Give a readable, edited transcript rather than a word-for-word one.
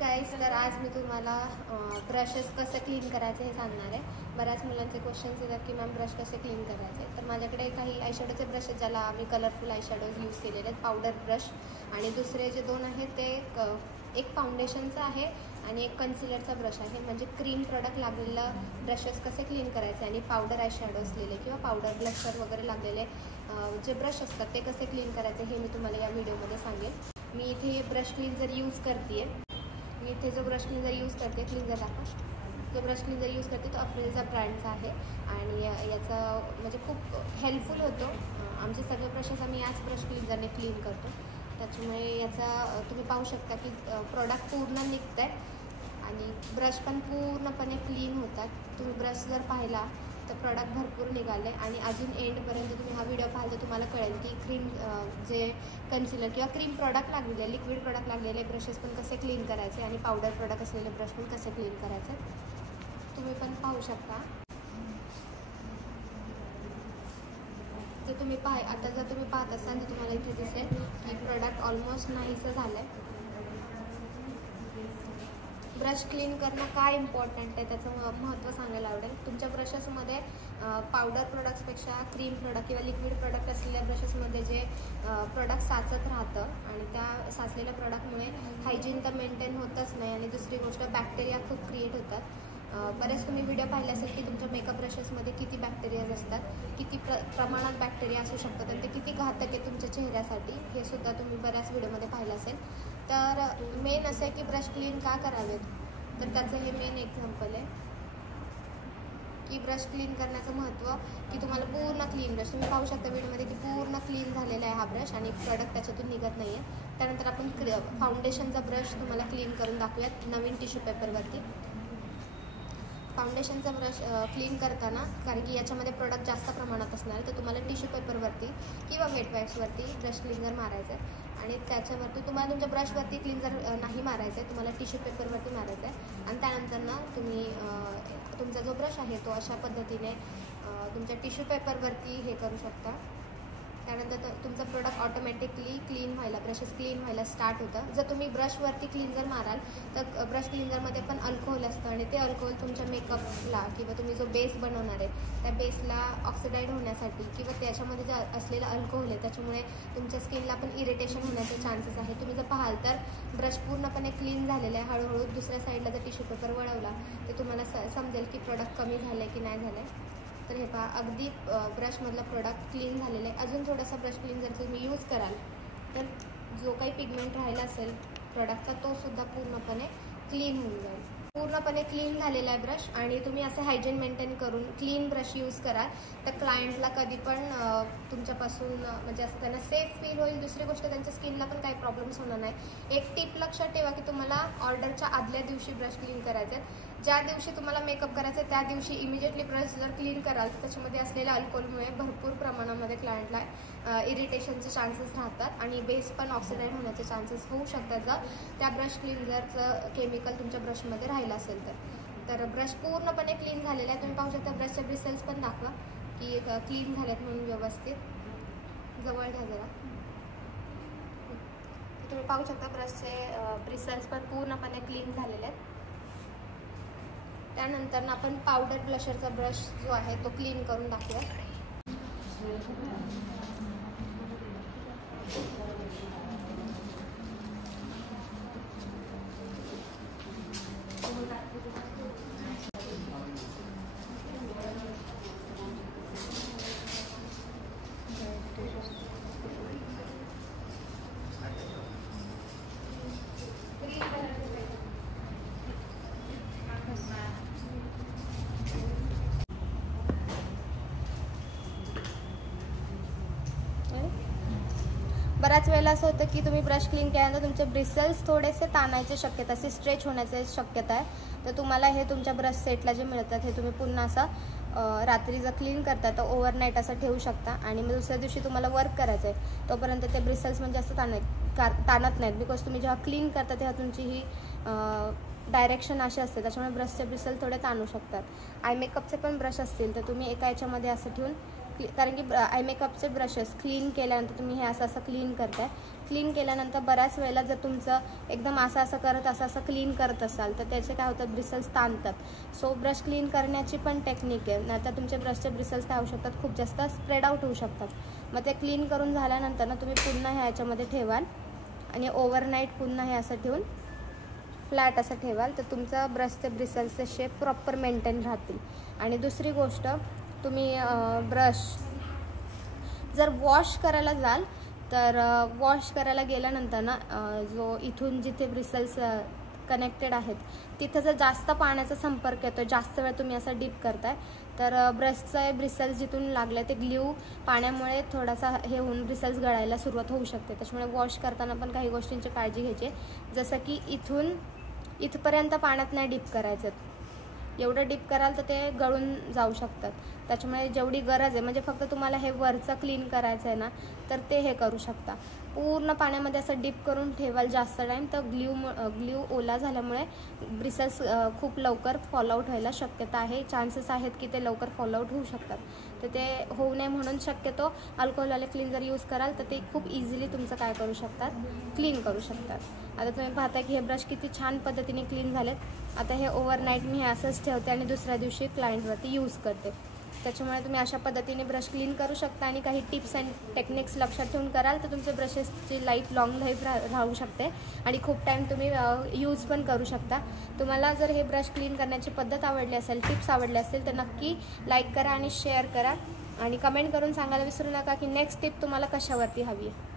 Guys, तर आज मी तुम्हाला ब्रशेस कसे क्लीन करायचे हे सांगणार आहे. बऱ्याच मुलांचे क्वेश्चन्स येतात की मॅम ब्रश कसे क्लीन करायचे. तर माझ्याकडे काही आयशॅडोचे ब्रश आहेत ज्याला आम्ही कलरफुल आयशॅडोज यूज केलेले आहेत, पावडर ब्रश. आणि दुसरे जे दोन आहेत ते एक फाउंडेशनचा आहे आणि एक कन्सिलरचा ब्रश आहे. म्हणजे क्रीम प्रोडक्ट लागलेला ब्रशेस कसे क्लीन करायचे आणि पावडर आयशॅडो असलेले किंवा पावडर ब्लशर वगैरे लागलेले जे ब्रश असतात ते कसे क्लीन करायचे हे मी तुम्हाला या व्हिडिओमध्ये सांगेन. मी इथे ब्रश क्लीन्झर यूज करते मी इथे जो ब्रश क्लीन्झर यूज करते क्लीन्झर दाखवा, जो ब्रश क्लीन्झर यूज करते तो अप्रिलचा ब्रँडचा आहे आणि याचा म्हणजे खूप हेल्पफुल होतो. आमचे सगळे ब्रशेस आम्ही याच ब्रश क्लीन्झरने क्लीन करतो. त्याच्यामुळे याचा तुम्ही पाहू शकता की प्रोडक्ट पूर्ण निघतं आहे आणि ब्रश पण पूर्णपणे क्लीन होतात. तुम्ही ब्रश जर पाहिला तर प्रोडक्ट भरपूर निघाले आणि अजून एंडपर्यंत तुम्ही हा व्हिडिओ पाहिला तर तुम्हाला कळेल की क्रीम जे कन्सिलर किंवा क्रीम प्रोडक्ट लागलेले, लिक्विड प्रोडक्ट लागलेले ब्रशेस पण कसे क्लीन करायचे आणि पावडर प्रोडक्ट असलेले ब्रश पण कसे क्लीन करायचे तुम्ही पण पाहू शकता. तर तुम्ही आता जर तुम्ही पाहत असाल तर तुम्हाला इथे दिसेल की प्रोडक्ट ऑलमोस्ट नाहीसं झालं आहे. ब्रश क्लीन करणं काय इम्पॉर्टंट आहे त्याचं महत्त्व सांगायला आवडेल. तुमच्या ब्रशेसमध्ये पावडर प्रोडक्ट्सपेक्षा क्रीम प्रोडक्ट किंवा लिक्विड प्रोडक्ट असलेल्या ब्रशेसमध्ये जे प्रोडक्ट साचत राहतं आणि त्या साचलेल्या प्रोडक्टमुळे हायजीन तर मेंटेन होतच नाही आणि दुसरी गोष्ट बॅक्टेरिया खूप क्रिएट होतात. बरेच तुम्ही व्हिडिओ पाहिले असेल की तुमच्या मेकअप ब्रशेसमध्ये किती बॅक्टेरियाज असतात, किती प्रमाणात बॅक्टेरिया असू शकतात आणि ते किती घातक आहे तुमच्या चेहऱ्यासाठी हे सुद्धा तुम्ही बऱ्याच व्हिडिओमध्ये पाहिलं असेल. तर मेन असं आहे की ब्रश क्लीन का करावेत, तर त्याचं हे मेन एक्झाम्पल आहे की ब्रश क्लीन करण्याचं महत्त्व की तुम्हाला पूर्ण क्लीन ब्रश तुम्ही पाहू शकता व्हिडिओमध्ये की पूर्ण क्लीन झालेला आहे हा ब्रश आणि प्रोडक्ट त्याच्यातून निघत नाही आहे. त्यानंतर आपण फाउंडेशनचा ब्रश तुम्हाला क्लीन करून दाखवूयात नवीन टिश्यू पेपरवरती. फाउंडेशनचा ब्रश क्लीन करताना कारण की याच्यामध्ये प्रोडक्ट जास्त प्रमाणात असणार आहे तर तुम्हाला टिश्यू पेपरवरती किंवा वेट वाईप्सवरती ब्रश क्लीनर मारायचं आहे आणि त्याच्यावरती तुम्हाला तुमच्या ब्रशवरती क्लीनझर नाही मारायचं आहे, तुम्हाला टिश्यू पेपरवरती मारायचं आहे. आणि त्यानंतर ना तुम्ही तुमचा जो ब्रश आहे तो अशा पद्धतीने तुमच्या टिश्यू पेपरवरती हे करू शकता. त्यानंतर तुमचं प्रोडक्ट ऑटोमॅटिकली क्लीन व्हायला ब्रशेस क्लीन व्हायला स्टार्ट होतं. जर तुम्ही ब्रशवरती क्लीन्झर माराल तर ब्रश क्लीन्झरमध्ये पण अल्कोहोल असतं आणि ते अल्कोहोल तुमच्या मेकअपला किंवा तुम्ही जो बेस बनवणार आहे त्या बेसला ऑक्सिडाईड होण्यासाठी किंवा त्याच्यामध्ये जे असलेलं अल्कोहोल आहे त्याच्यामुळे तुमच्या स्किनला पण इरिटेशन होण्याचे चान्सेस आहे. तुम्ही जर पाहाल तर ब्रश पूर्णपणे क्लीन झालेला आहे, हळूहळू दुसऱ्या साईडला जर टिश्यू पेपर वळवला तर तुम्हाला समजेल की प्रोडक्ट कमी झालं आहे की नाही झालं आहे. तर हे पहा अगदी ब्रशमधलं प्रोडक्ट क्लीन झालेलं आहे. अजून थोडासा ब्रश क्लीन जर तुम्ही यूज कराल तर जो काही पिगमेंट राहिला असेल प्रोडक्टचा तो सुद्धा पूर्णपणे क्लीन होऊन जाईल. पूर्णपणे क्लीन झालेला आहे ब्रश आणि तुम्ही असे हायजीन मेंटेन करून क्लीन ब्रश यूज कराल तर क्लायंटला कधी पण तुमच्यापासून म्हणजे असं त्यांना सेफ फील होईल. दुसरी गोष्ट त्यांच्या स्किनला पण काही प्रॉब्लेम्स होणार नाही. एक टिप लक्षात ठेवा की तुम्हाला ऑर्डरच्या आदल्या दिवशी ब्रश क्लीन करायचे. ज्या दिवशी तुम्हाला मेकअप करायचं आहे त्या दिवशी इमिजिएटली ब्रश जर क्लीन कराल तर त्याच्यामध्ये असलेल्या अल्कोहोलमुळे भरपूर प्रमाणामध्ये क्लायंटला इरिटेशनचे चान्सेस राहतात आणि बेस पण ऑक्सिडाईड होण्याचे चान्सेस होऊ शकतात जर त्या ब्रश क्लीन्झरचं केमिकल तुमच्या ब्रशमध्ये राहिलं असेल तर ब्रश पूर्णपणे क्लीन झालेला आहे. तुम्ही पाहू शकता ब्रशचे ब्रिसल्स पण दाखवा की क्लीन झालेत म्हणून व्यवस्थित. जवळ घ्या जरा. तुम्ही पाहू शकता ब्रशचे ब्रिसल्स पण पूर्णपणे क्लीन झालेले आहेत. त्यानंतर आपण पावडर ब्लशरचा ब्रश जो आहे तो क्लीन करून दाखवूया. बऱ्याच वेळेला असं होतं की तुम्ही ब्रश क्लीन केल्यानंतर तुमचे ब्रिसल्स थोडेसे ताणायची शक्यता असते, स्ट्रेच होण्याची शक्यता आहे. तर तुम्हाला हे तुमच्या ब्रश सेटला जे मिळतात हे तुम्ही पुन्हा असं रात्री जर क्लीन करता तर ओव्हरनाईट असं ठेवू शकता आणि मग दुसऱ्या दिवशी तुम्हाला वर्क करायचं आहे तोपर्यंत ते ब्रिसल्स म्हणजे जास्त ताणत नाहीत. बिकॉज तुम्ही जेव्हा क्लीन करता तेव्हा तुमची ही डायरेक्शन अशी असते त्याच्यामुळे ब्रशचे ब्रिसल थोडे ताणू शकतात. आय मेकअपचे पण ब्रश असतील तर तुम्ही एका याच्यामध्ये असं ठेवून कारण की आय मेकअपचे ब्रशेस क्लीन केल्यानंतर तुम्ही हे असं क्लीन करताय, क्लीन केल्यानंतर बऱ्याच वेळेला जर तुमचं एकदम असं करत असं क्लीन करत असाल तर त्याचे काय होतं, ब्रिसल्स ताणतात. सो ब्रश क्लीन करण्याची पण टेक्निक आहे. नाहीतर तुमचे ब्रशचे ब्रिसल्स काय होऊ शकतात, खूप जास्त स्प्रेड आउट होऊ शकतात. मग ते क्लीन करून झाल्यानंतर ना तुम्ही पुन्हा ह्याच्यामध्ये ठेवाल आणि ओव्हरनाईट पुन्हा हे असं ठेवून फ्लॅट असं ठेवाल तर तुमचा ब्रशचे ब्रिसल्सचे शेप प्रॉपर मेंटेन राहतील. आणि दुसरी गोष्ट, तुम्ही ब्रश जर वॉश करायला जाल तर वॉश करायला गेल्यानंतर ना जो इथून जिथे ब्रिसल्स कनेक्टेड आहेत तिथं जर जास्त पाण्याचा संपर्क येतो, जास्त वेळ तुम्ही असं डीप करताय तर ब्रशचे ब्रिसल्स जिथून लागले ते ग्ल्यू पाण्यामुळे थोडासा हे होऊन ब्रिसल्स गळायला सुरुवात होऊ शकते. त्याच्यामुळे वॉश करताना पण काही गोष्टींची काळजी घ्यायची, जसं की इथपर्यंत पाण्यात नाही डीप करायचं. एवढं डीप कराल तर ते गळून जाऊ शकतात. त्याच्यामुळे जेवढी गरज आहे, म्हणजे फक्त तुम्हाला हे वरचं क्लीन करायचं आहे ना तर ते हे करू शकता. पूर्ण पाण्यामध्ये असं डीप करून ठेवाल जास्त टाईम तर ग्ल्यू ओला झाल्यामुळे ब्रिसल्स खूप लवकर फॉलआउट व्हायला शक्यता आहे, चान्सेस आहेत की ते लवकर फॉलआउट होऊ शकतात. तर ते होऊ नये म्हणून शक्यतो अल्कोहोलवाले क्लीनजर यूज कराल तर ते खूप इझिली तुमचं काय करू शकतात, क्लीन करू शकतात. आता तुम्ही पाहता की हे ब्रश किती छान पद्धतीने क्लीन झालेत. आता हे ओव्हरनाईट मी हे असंच ठेवते आणि दुसऱ्या दिवशी क्लायंटवरती यूज करते. त्याच्यामुळे तुम्ही अशा पद्धतीने ब्रश क्लीन करू शकता आणि काही टिप्स अँड टेक्निक्स लक्षात ठेवून कराल तर तुमचे ब्रशेसची लाँग लाईफ राहू शकते आणि खूप टाईम तुम्ही यूज पण करू शकता. तुम्हाला जर हे ब्रश क्लीन करण्याची पद्धत आवडली असेल, टिप्स आवडले असतील तर नक्की लाईक करा आणि शेअर करा आणि कमेंट करून सांगायला विसरू नका की नेक्स्ट टिप तुम्हाला कशावरती हवी आहे.